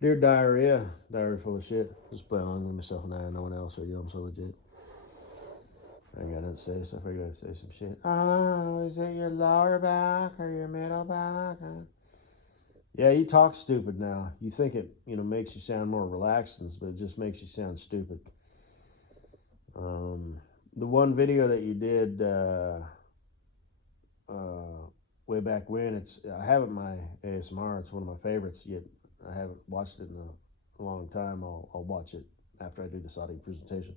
Dear diarrhea, diarrhea full of shit. Just play along with myself and I, no one else, or you know, I'm so legit. I ain't got nothing to say, so I figured I'd say some shit. Oh, is it your lower back or your middle back? Yeah, you talk stupid now. You think it, makes you sound more relaxed, but it just makes you sound stupid. The one video that you did way back when, I have it in my ASMR. It's one of my favorites. Yet I haven't watched it in a long time. I'll watch it after I do this audio presentation.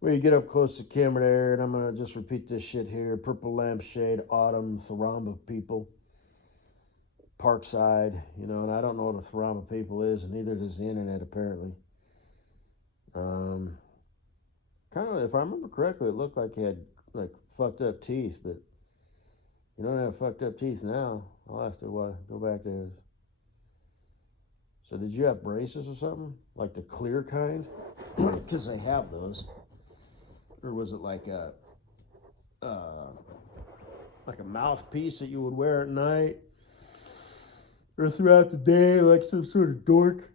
Where you get up close to camera there, and I'm gonna just repeat this shit here. Purple lampshade, autumn, throng of people, Parkside, and I don't know what a throng of people is, and neither does the internet apparently. Kind of, if I remember correctly, it looked like he had like fucked up teeth, but you don't have fucked up teeth now. I'll have to go back to his. So did you have braces or something? Like the clear kind? Because they have those. Or was it like a mouthpiece that you would wear at night? Or throughout the day like some sort of dork?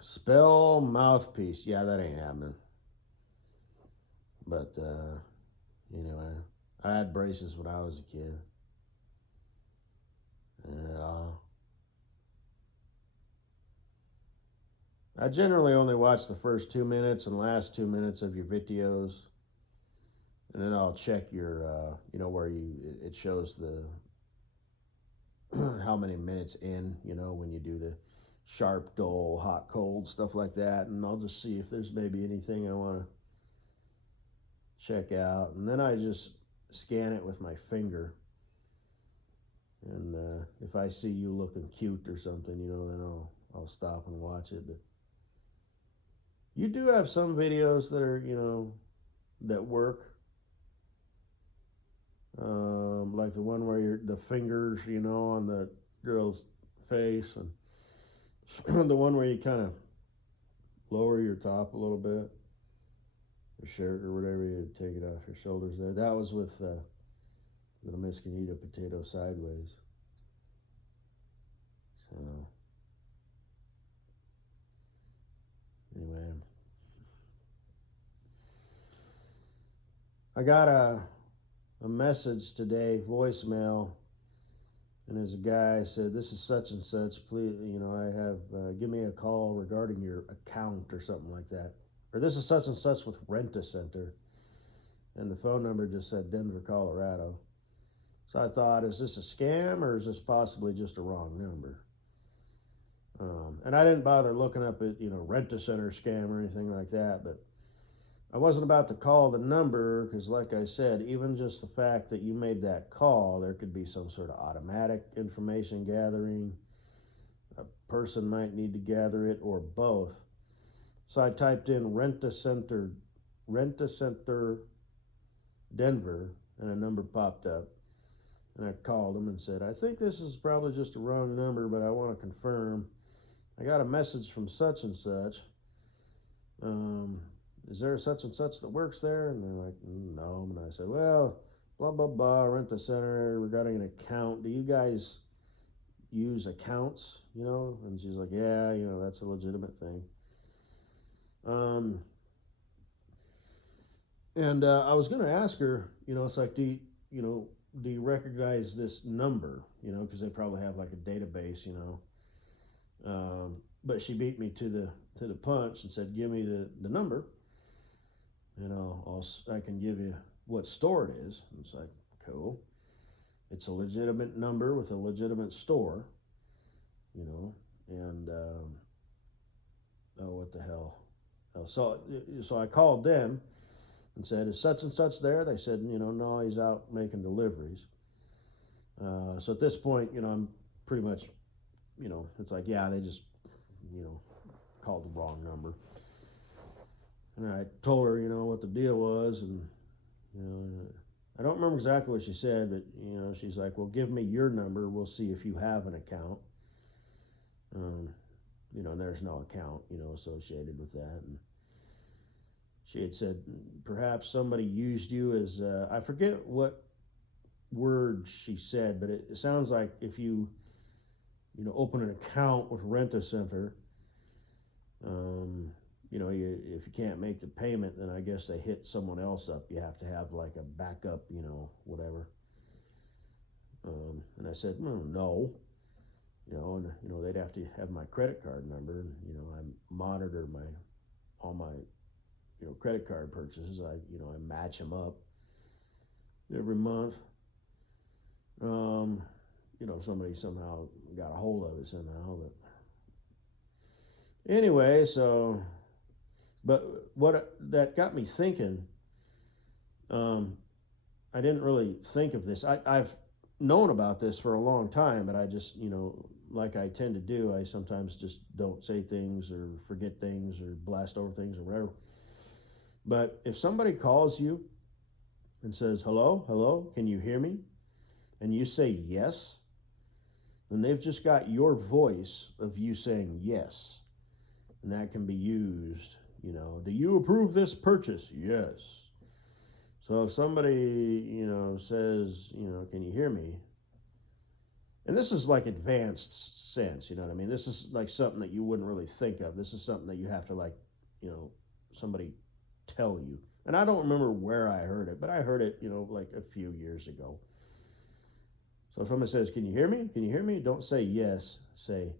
Spell mouthpiece. Yeah, that ain't happening. But anyway, I had braces when I was a kid. I generally only watch the first 2 minutes and last 2 minutes of your videos, and then I'll check your, where it shows the how many minutes in, when you do the sharp, dull, hot, cold, stuff like that, and I'll just see if there's maybe anything I want to check out, and then I just scan it with my finger. And if I see you looking cute or something, then I'll stop and watch it. But you do have some videos that are, that work. Like the one where the fingers, on the girl's face, and the one where you kind of lower your top a little bit, your shirt or whatever, you take it off your shoulders there. That was with Little Miss Can Eat a Potato Sideways. So, anyway, I got a message today, voicemail, and there's a guy said, "This is such and such. Please, I have give me a call regarding your account," or something like that. Or this is such and such with Rent-A-Center, and the phone number just said Denver, Colorado. So I thought, is this a scam or is this possibly just a wrong number? And I didn't bother looking up at Rent-A-Center scam or anything like that, but I wasn't about to call the number because, like I said, even just the fact that you made that call, there could be some sort of automatic information gathering. A person might need to gather it, or both. So I typed in Rent-A-Center Denver, and a number popped up. And I called them and said, "I think this is probably just a wrong number, but I want to confirm. I got a message from such and such. Is there a such and such that works there?" And they're like, "No." And I said, "Well, blah, blah, blah, Rent-A-Center regarding an account. Do you guys use accounts, And she's like, "Yeah, that's a legitimate thing." And I was going to ask her, it's like, do you recognize this number? Because they probably have like a database, but she beat me to the punch and said, "Give me the number, and I can give you what store it is." And it's like, cool. It's a legitimate number with a legitimate store, and oh, what the hell? So I called them and said, "Is such and such there?" They said, "No, he's out making deliveries." So at this point, I'm pretty much, it's like, yeah, they just, called the wrong number. And I told her, what the deal was, and I don't remember exactly what she said, but she's like, "Well, give me your number. We'll see if you have an account." And there's no account, associated with that. And she had said perhaps somebody used you as I forget what words she said, but it sounds like if you open an account with Rent-A-Center, if you can't make the payment, then I guess they hit someone else up. You have to have like a backup, whatever. And I said, no, and they'd have to have my credit card number, and I monitor all my credit card purchases. I match them up every month. Somebody somehow got a hold of it somehow, but anyway, but what that got me thinking, I didn't really think of this. I've known about this for a long time, but I just, like I tend to do, I sometimes just don't say things or forget things or blast over things or whatever. But if somebody calls you and says, hello, can you hear me? And you say yes, then they've just got your voice of you saying yes. And that can be used, do you approve this purchase? Yes. So if somebody, says, can you hear me? And this is like advanced sense, you know what I mean? This is like something that you wouldn't really think of. This is something that you have to somebody tell you. And I don't remember where I heard it, but I heard it, like a few years ago. So if somebody says, can you hear me? Can you hear me? Don't say yes. Say,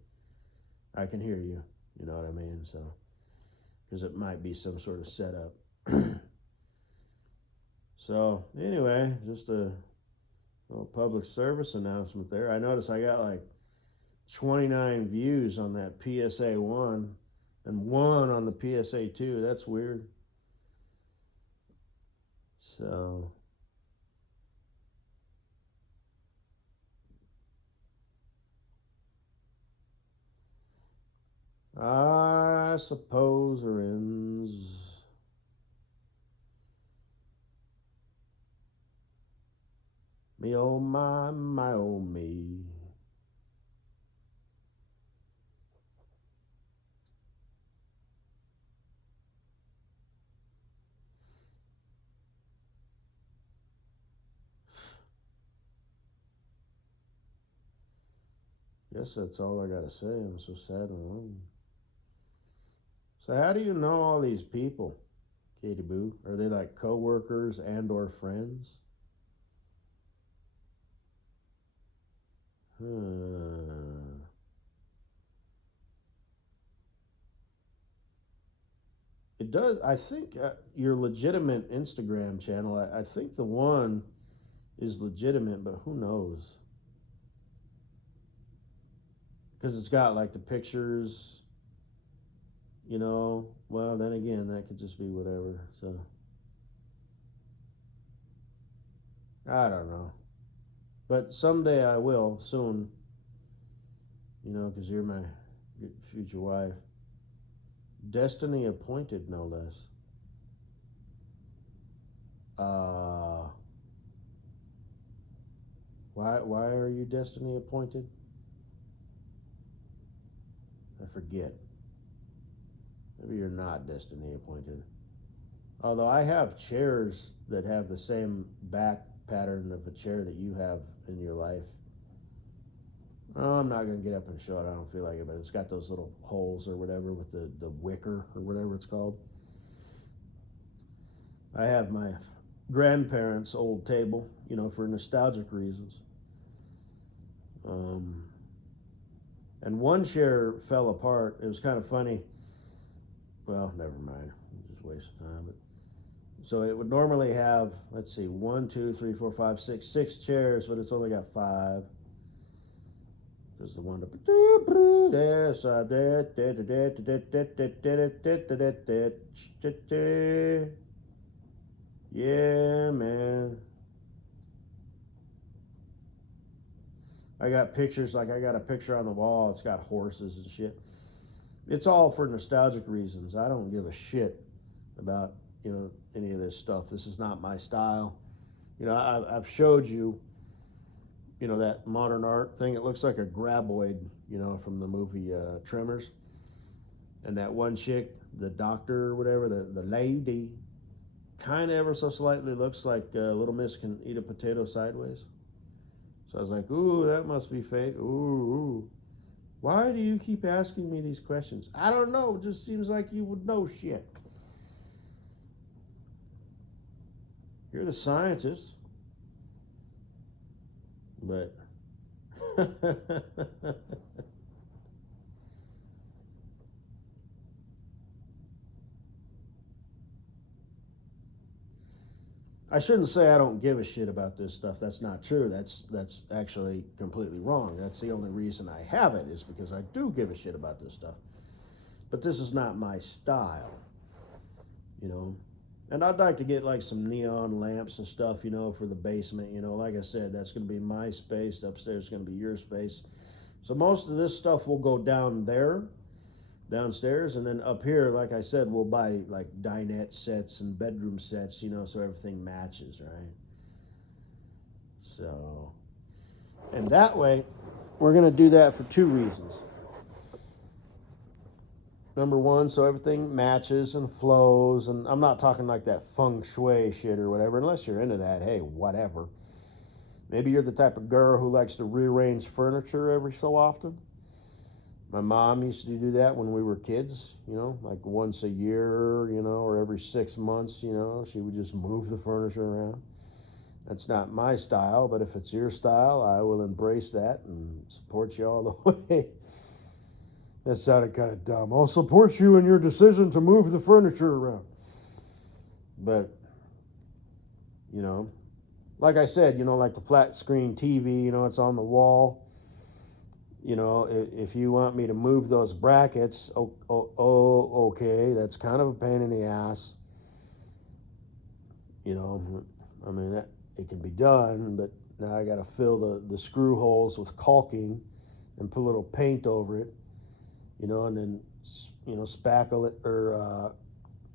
I can hear you. You know what I mean? So, because it might be some sort of setup. So anyway, just a little public service announcement there. I noticed I got like 29 views on that PSA 1 and 1 on the PSA 2. That's weird. So I suppose there ends. Me oh my oh me. Guess that's all I gotta say. I'm so sad and alone. So how do you know all these people, Kay-Dee-Boo? Are they like co-workers and or friends? It does. I think your legitimate Instagram channel, I think the one is legitimate, but who knows? Because it's got like the pictures, well, then again, that could just be whatever. So I don't know. But someday I will, soon, because you're my future wife. Destiny appointed, no less. Why are you destiny appointed? I forget. Maybe you're not destiny appointed. Although I have chairs that have the same back pattern of a chair that you have in your life. Oh, I'm not going to get up and show it. I don't feel like it, but it's got those little holes or whatever with the wicker or whatever it's called. I have my grandparents' old table, for nostalgic reasons. And one chair fell apart. It was kind of funny. Well, never mind. Just waste of time. But so it would normally have, let's see, 1, 2, 3, 4, 5, 6 chairs, but it's only got 5. There's the one to yeah, man. I got pictures, like I got a picture on the wall. It's got horses and shit. It's all for nostalgic reasons. I don't give a shit about, any of this stuff. This is not my style. I've showed you, that modern art thing. It looks like a graboid, from the movie Tremors. And that one chick, the doctor or whatever, the lady, kind of ever so slightly looks like Little Miss can eat a potato sideways. So I was like, ooh, that must be fake. Ooh. Why do you keep asking me these questions? I don't know. It just seems like you would know shit. You're the scientist. But I shouldn't say I don't give a shit about this stuff. That's not true. That's actually completely wrong. That's the only reason I have it is because I do give a shit about this stuff. But this is not my style, you know. And I'd like to get like some neon lamps and stuff, you know, for the basement. You know, like I said, that's going to be my space. Upstairs is going to be your space. So most of this stuff will go down there, downstairs, and then up here, like I said, we'll buy like dinette sets and bedroom sets, you know, so everything matches, right? So, and that way, we're going to do that for two reasons. Number one, so everything matches and flows, and I'm not talking like that feng shui shit or whatever, unless you're into that, hey, whatever. Maybe you're the type of girl who likes to rearrange furniture every so often. My mom used to do that when we were kids, you know, like once a year, you know, or every 6 months, you know, she would just move the furniture around. That's not my style, but if it's your style, I will embrace that and support you all the way. That sounded kind of dumb. I'll support you in your decision to move the furniture around. But, you know, like I said, you know, like the flat screen TV, you know, it's on the wall. You know, if you want me to move those brackets, okay, that's kind of a pain in the ass. You know, I mean, it can be done, but now I got to fill the screw holes with caulking and put a little paint over it. You know, and then, you know, spackle it or,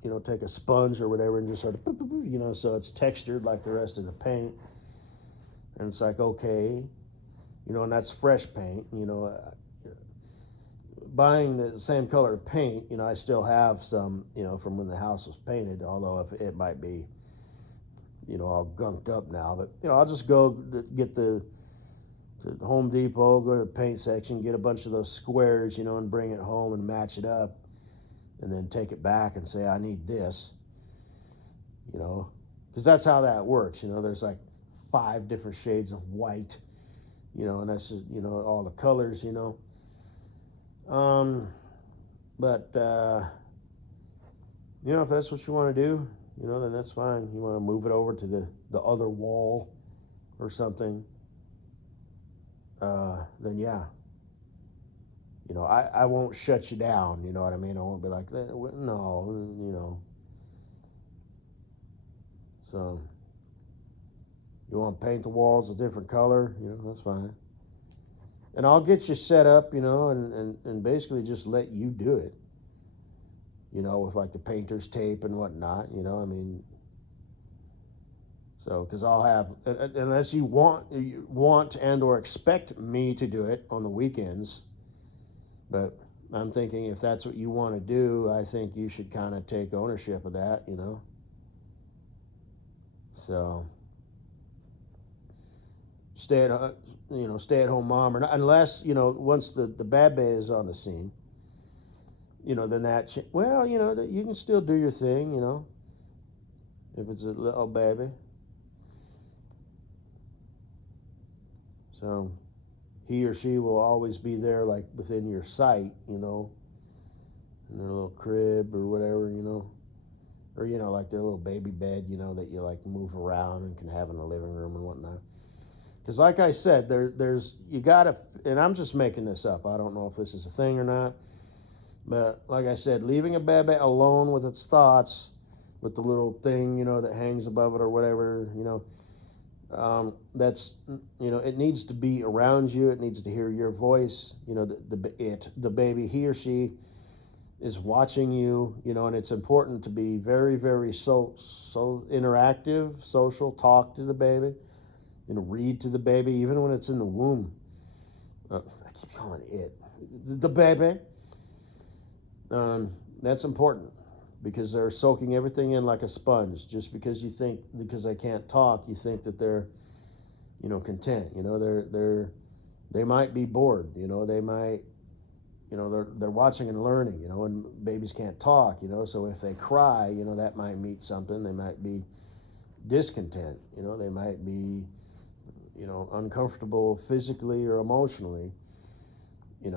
you know, take a sponge or whatever and just sort of, you know, so it's textured like the rest of the paint. And it's like, okay, you know, and that's fresh paint, you know. Buying the same color paint, you know, I still have some, you know, from when the house was painted, although if it might be, you know, all gunked up now. But, you know, I'll just go get the Home Depot, go to the paint section, get a bunch of those squares, you know, and bring it home and match it up, and then take it back and say, I need this, you know, because that's how that works. You know, there's like 5 different shades of white, you know, and that's just, you know, all the colors, you know. But you know, if that's what you want to do, you know, then that's fine. You want to move it over to the other wall or something, then yeah. You know, I won't shut you down, you know what I mean? I won't be like, no, you know. So, you want to paint the walls a different color, you know, that's fine. And I'll get you set up, you know, and basically just let you do it. You know, with like the painter's tape and whatnot, you know, I mean. So, because I'll have, unless you want and or expect me to do it on the weekends. But I'm thinking if that's what you want to do, I think you should kind of take ownership of that, you know. So, stay at home mom, or not, unless, you know, once the baby is on the scene, you know, then well, you know, you can still do your thing, you know, if it's a little baby. So, he or she will always be there, like within your sight, you know, in their little crib or whatever, you know, or, you know, like their little baby bed, you know, that you like move around and can have in the living room and whatnot. Because like I said, you gotta, and I'm just making this up, I don't know if this is a thing or not, but like I said, leaving a baby alone with its thoughts, with the little thing, you know, that hangs above it or whatever, you know, that's, you know, it needs to be around you, it needs to hear your voice, you know, the baby, he or she is watching you, you know, and it's important to be very, very so interactive, social, talk to the baby, you know, read to the baby, even when it's in the womb. I keep calling it the baby. That's important because they're soaking everything in like a sponge. Just because they can't talk, you think that they're content. They might be bored. They might, they're watching and learning. And babies can't talk. So if they cry, that might mean something. They might be discontent. They might be, uncomfortable physically or emotionally. And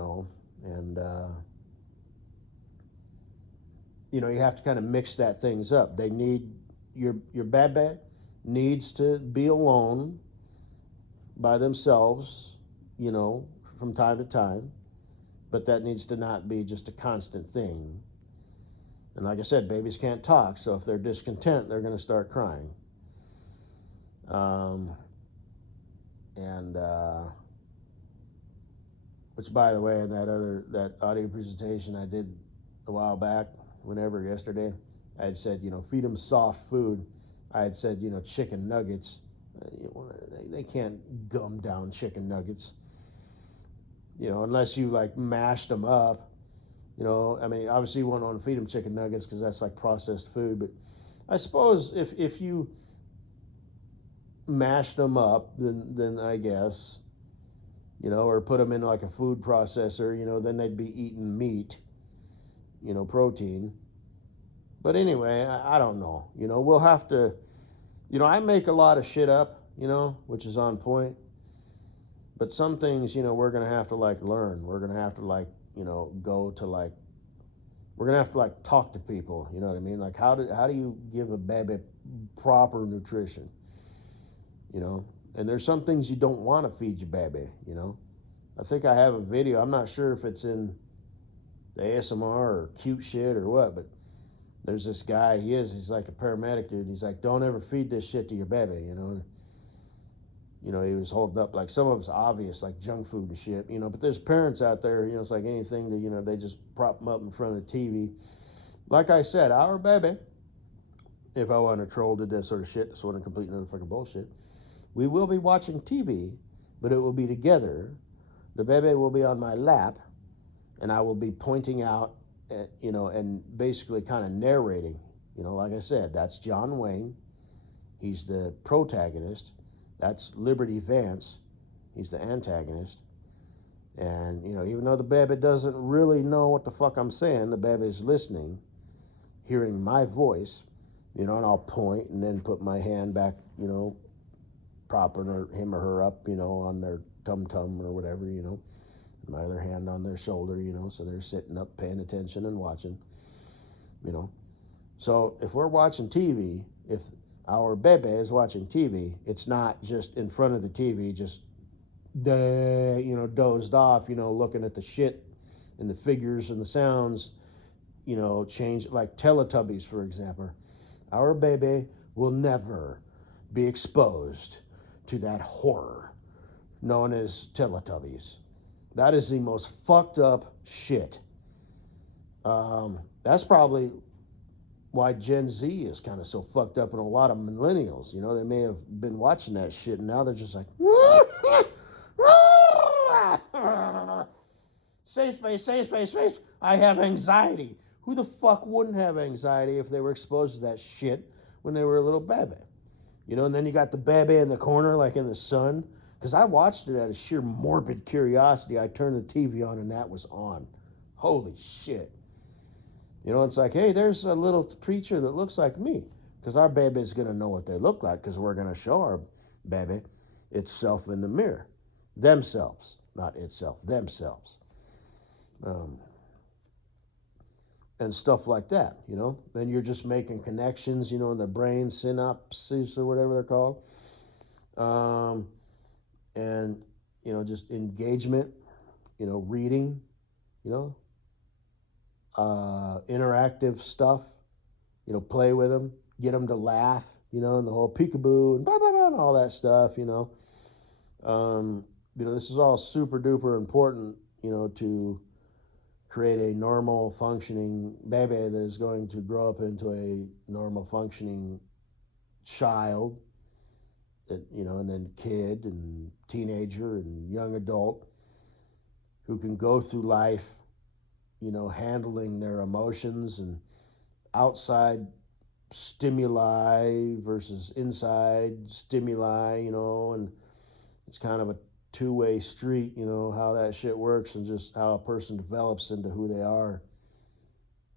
you have to kind of mix that things up. They need your baby needs to be alone by themselves, from time to time, but that needs to not be just a constant thing. And like I said, babies can't talk, so if they're discontent, they're going to start crying. Which, by the way, in that audio presentation I did a while back, yesterday, I had said, feed them soft food. I had said, chicken nuggets. They can't gum down chicken nuggets, unless you like mashed them up. Obviously you won't want to feed them chicken nuggets because that's like processed food. But I suppose if you mash them up, then I guess, or put them in like a food processor, then they'd be eating meat, protein. But anyway, I don't know. We'll have to, I make a lot of shit up, which is on point. But some things, we're going to have to like learn. We're going to have to like, go to like, we're going to have to like talk to people, you know what I mean? Like how do you give a baby proper nutrition? And there's some things you don't want to feed your baby, I think I have a video. I'm not sure if it's in the ASMR or cute shit or what, but there's this guy, he's like a paramedic dude. He's like, don't ever feed this shit to your baby, he was holding up like some of it's obvious, like junk food and shit, but there's parents out there, it's like anything that, they just prop them up in front of the TV. Like I said, our baby, if I want to troll to this sort of shit, sort of complete another fucking bullshit, we will be watching TV, but it will be together. The baby will be on my lap, and I will be pointing out, and basically kind of narrating. Like I said, that's John Wayne. He's the protagonist. That's Liberty Vance. He's the antagonist. And, even though the baby doesn't really know what the fuck I'm saying, the baby's listening, hearing my voice, and I'll point and then put my hand back, propping him or her up, on their tum-tum or whatever, my other hand on their shoulder, so they're sitting up paying attention and watching, So if we're watching TV, if our baby is watching TV, it's not just in front of the TV, just, dozed off, looking at the shit and the figures and the sounds, change, like Teletubbies, for example. Our baby will never be exposed to that horror known as Teletubbies. That is the most fucked up shit. That's probably why Gen Z is kind of so fucked up, and a lot of millennials, they may have been watching that shit, and now they're just like, safe space, safe space, safe. I have anxiety. Who the fuck wouldn't have anxiety if they were exposed to that shit when they were a little baby? And then you got the baby in the corner, like in the sun. Because I watched it out of sheer morbid curiosity. I turned the TV on and that was on. Holy shit. It's like, hey, there's a little creature that looks like me. Because our baby's going to know what they look like, because we're going to show our baby itself in the mirror. Themselves. Not itself. Themselves. And stuff like that, Then you're just making connections, in the brain, synapses or whatever they're called. And, just engagement, reading, interactive stuff, play with them, get them to laugh, and the whole peekaboo and blah, blah, blah, and all that stuff, this is all super duper important, to create a normal functioning baby that is going to grow up into a normal functioning child, that, and then kid and teenager and young adult who can go through life, handling their emotions and outside stimuli versus inside stimuli, and it's kind of a two-way street, you know, how that shit works and just how a person develops into who they are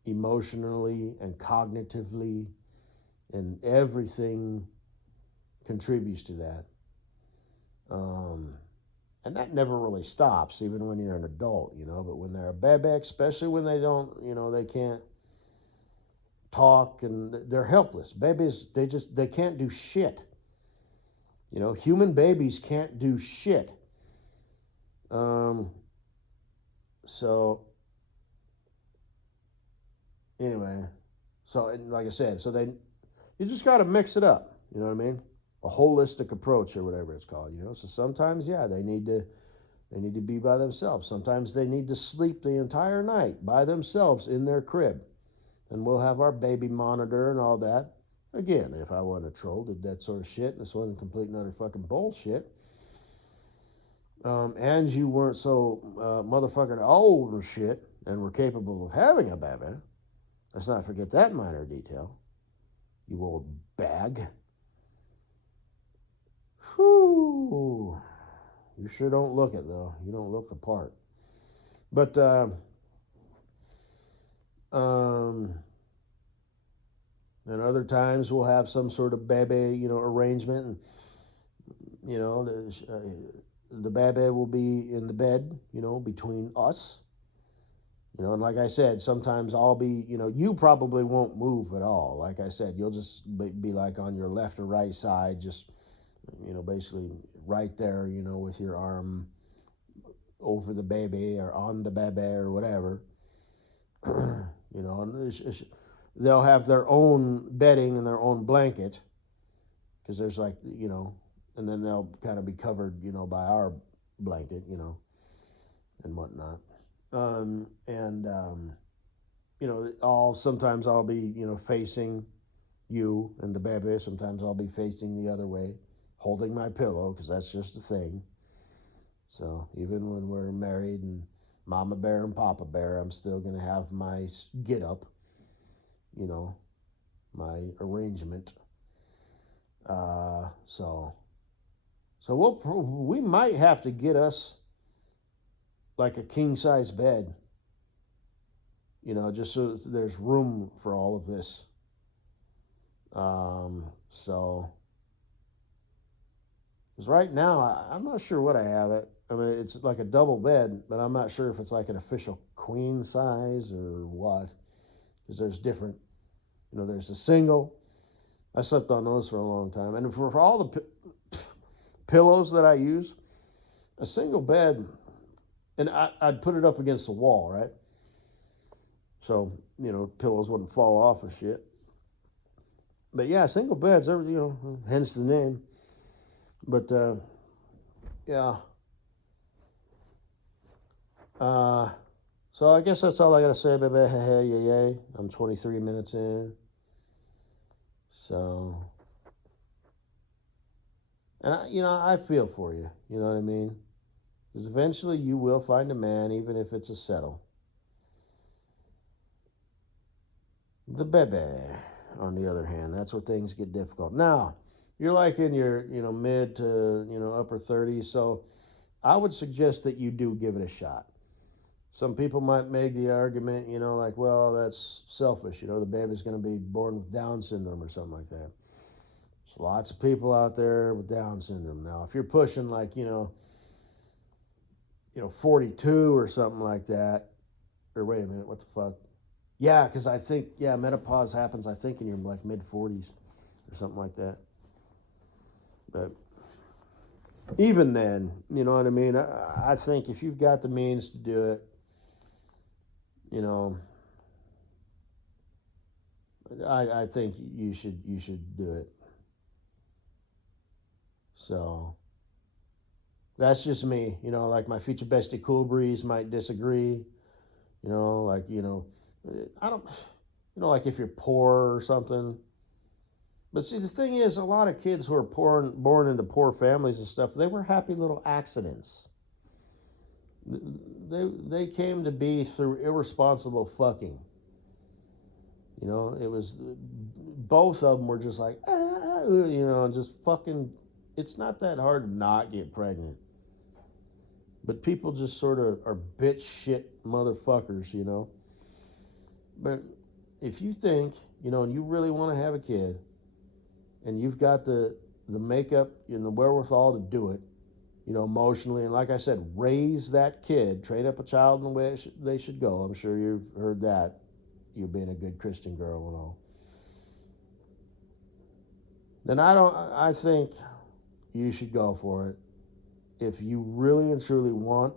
emotionally and cognitively, and everything contributes to that. And that never really stops, even when you're an adult, you know. But when they're a baby, especially when they don't, you know, they can't talk and they're helpless. Babies, they can't do shit. You know, human babies can't do shit. So anyway, so like I said, you just got to mix it up. You know what I mean? A holistic approach or whatever it's called. You know, so sometimes, yeah, they need to be by themselves. Sometimes they need to sleep the entire night by themselves in their crib, and we'll have our baby monitor and all that. Again, if I wasn't a troll, did that sort of shit, and this wasn't complete and utter fucking bullshit, and you weren't so motherfucking old and shit, and were capable of having a baby, let's not forget that minor detail, you old bag. Whew. You sure don't look it, though. You don't look the part. But, and other times we'll have some sort of baby, you know, arrangement, and, you know, the baby will be in the bed, you know, between us. You know, and like I said, sometimes I'll be, you know, you probably won't move at all. Like I said, you'll just be like on your left or right side, just, you know, basically right there, you know, with your arm over the baby or on the baby or whatever. You know, and they'll have their own bedding and their own blanket, because there's like, you know, and then they'll kind of be covered, you know, by our blanket, you know, and whatnot. You know, sometimes I'll be, you know, facing you and the baby. Sometimes I'll be facing the other way, holding my pillow, because that's just a thing. So even when we're married and Mama Bear and Papa Bear, I'm still going to have my get up, you know, my arrangement. So we might have to get us like a king size bed, you know, just so there's room for all of this. So, because right now I'm not sure what I have it. I mean, it's like a double bed, but I'm not sure if it's like an official queen size or what, because there's different, you know, there's a single. I slept on those for a long time, and for all the pillows that I use, a single bed, and I'd put it up against the wall, right? So, you know, pillows wouldn't fall off and shit. But yeah, single beds, you know, hence the name. But yeah. So I guess that's all I gotta say, baby. Hey, yay. I'm 23 minutes in. So, and I feel for you. You know what I mean? Because eventually you will find a man, even if it's a settle. The baby, on the other hand, that's where things get difficult. Now, you're like in your, you know, mid to, you know, upper 30s, so I would suggest that you do give it a shot. Some people might make the argument, you know, like, well, that's selfish. You know, the baby's going to be born with Down syndrome or something like that. There's lots of people out there with Down syndrome. Now, if you're pushing like, you know, 42 or something like that, or wait a minute, what the fuck? Yeah, because I think, menopause happens, I think, in your like mid 40s or something like that. But even then, you know what I mean? I think if you've got the means to do it, you know, I think you should do it. So that's just me. You know, like my future bestie Cool Breeze might disagree. You know, like, you know, I don't, you know, like if you're poor or something. But see, the thing is, a lot of kids who are born into poor families and stuff, they were happy little accidents. They came to be through irresponsible fucking. You know, it was, both of them were just like, you know, just fucking it's not that hard to not get pregnant. But people just sort of are bitch shit motherfuckers, you know. But if you think, you know, and you really want to have a kid, and you've got the makeup and the wherewithal to do it, you know, emotionally, and like I said, raise that kid, train up a child in the way they should go. I'm sure you've heard that, you being a good Christian girl and all. Then I think you should go for it. If you really and truly want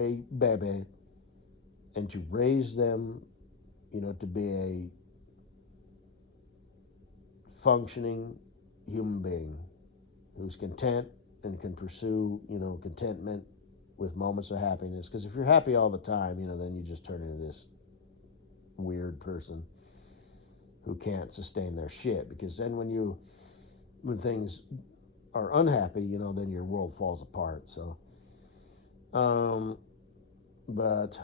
a baby and to raise them, you know, to be a functioning human being who's content and can pursue, you know, contentment with moments of happiness. Because if you're happy all the time, you know, then you just turn into this weird person who can't sustain their shit. Because then when things are unhappy, you know, then your world falls apart. So, but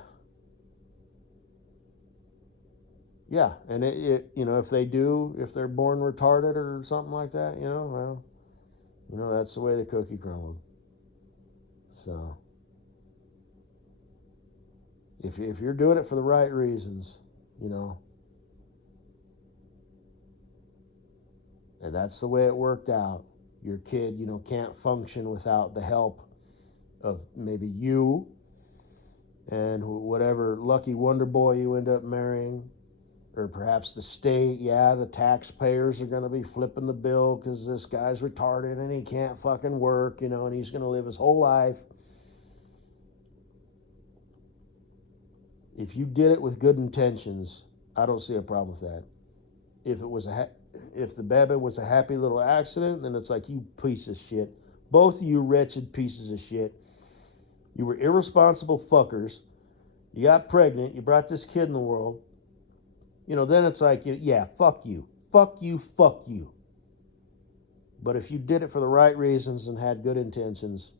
yeah, and it you know, if they're born retarded or something like that, you know, well, you know, that's the way the cookie crumbled. So, if you're doing it for the right reasons, you know, and that's the way it worked out. Your kid, you know, can't function without the help of maybe you and whatever lucky wonder boy you end up marrying, or perhaps the state. Yeah, the taxpayers are going to be flipping the bill because this guy's retarded and he can't fucking work, you know, and he's going to live his whole life. If you did it with good intentions, I don't see a problem with that. If the baby was a happy little accident, then it's like, you piece of shit. Both of you wretched pieces of shit. You were irresponsible fuckers. You got pregnant. You brought this kid in the world. You know, then it's like, yeah, fuck you. Fuck you, fuck you. But if you did it for the right reasons and had good intentions,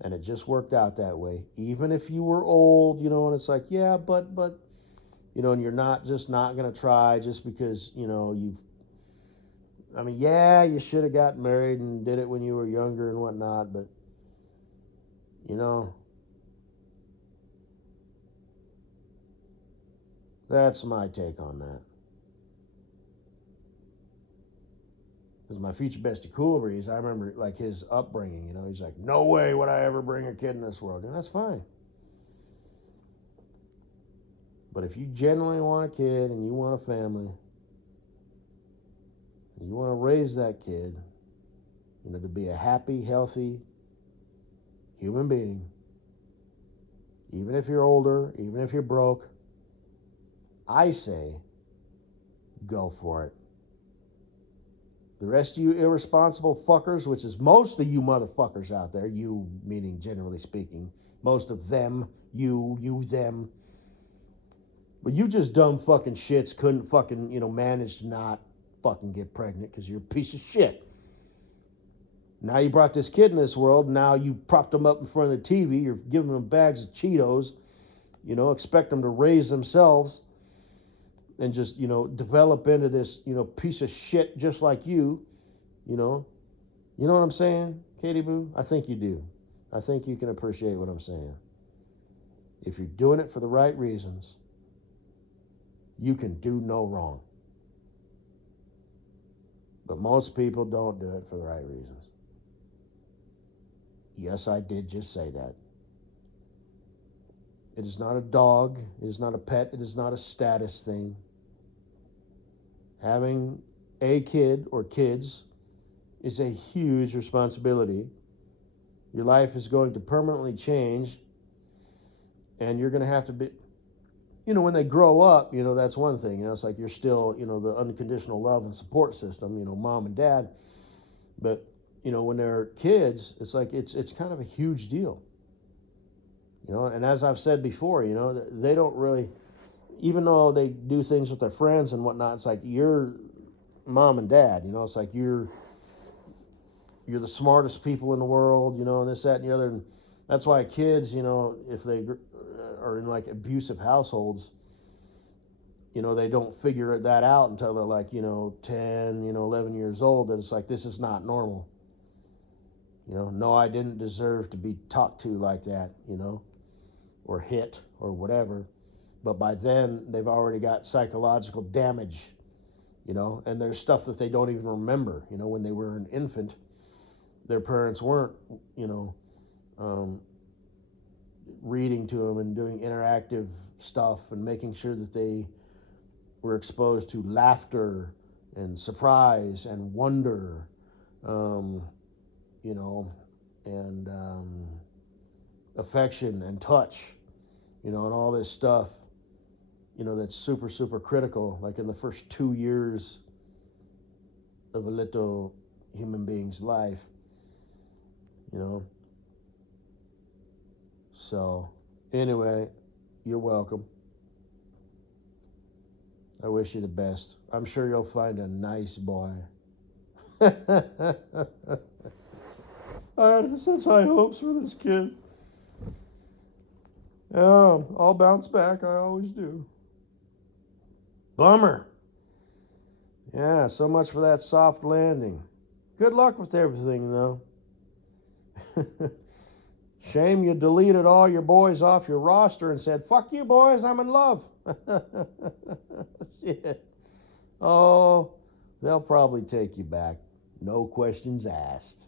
and it just worked out that way, even if you were old, you know, and it's like, yeah, but, you know, and you're not going to try just because, you know, yeah, you should have got married and did it when you were younger and whatnot, but, you know, that's my take on that. Because my future bestie Cool Breeze, I remember like his upbringing, you know, he's like, no way would I ever bring a kid in this world. And that's fine. But if you genuinely want a kid and you want a family, and you want to raise that kid, you know, to be a happy, healthy human being, even if you're older, even if you're broke, I say, go for it. The rest of you irresponsible fuckers, which is most of you motherfuckers out there, you meaning generally speaking, most of them, you, them, but you just dumb fucking shits couldn't fucking, you know, manage to not fucking get pregnant because you're a piece of shit. Now you brought this kid in this world, now you propped them up in front of the TV, you're giving them bags of Cheetos, you know, expect them to raise themselves and just, you know, develop into this, you know, piece of shit just like you know. You know what I'm saying, Kay-Dee-Boo? I think you do. I think you can appreciate what I'm saying. If you're doing it for the right reasons, you can do no wrong. But most people don't do it for the right reasons. Yes, I did just say that. It is not a dog. It is not a pet. It is not a status thing. Having a kid or kids is a huge responsibility. Your life is going to permanently change, and you're going to have to be, you know, when they grow up, you know, that's one thing. You know, it's like you're still, you know, the unconditional love and support system, you know, mom and dad. But, you know, when they're kids, it's like it's kind of a huge deal. You know, and as I've said before, you know, they don't really, even though they do things with their friends and whatnot, it's like you're mom and dad, you know, it's like you're the smartest people in the world, you know, and this, that, and the other. And that's why kids, you know, if they are in like abusive households, you know, they don't figure that out until they're like, you know, 10, you know, 11 years old, that it's like, this is not normal. No, I didn't deserve to be talked to like that, or hit or whatever. But by then, they've already got psychological damage, and there's stuff that they don't even remember. When they were an infant, their parents weren't, reading to them and doing interactive stuff and making sure that they were exposed to laughter and surprise and wonder, and affection and touch, and all this stuff, that's super, super critical, like in the first 2 years of a little human being's life, So, anyway, you're welcome. I wish you the best. I'm sure you'll find a nice boy. I had such high hopes for this kid. Yeah, I'll bounce back. I always do. Bummer. Yeah, so much for that soft landing. Good luck with everything, though. Shame you deleted all your boys off your roster and said, "Fuck you, boys, I'm in love." Shit. Oh, they'll probably take you back. No questions asked.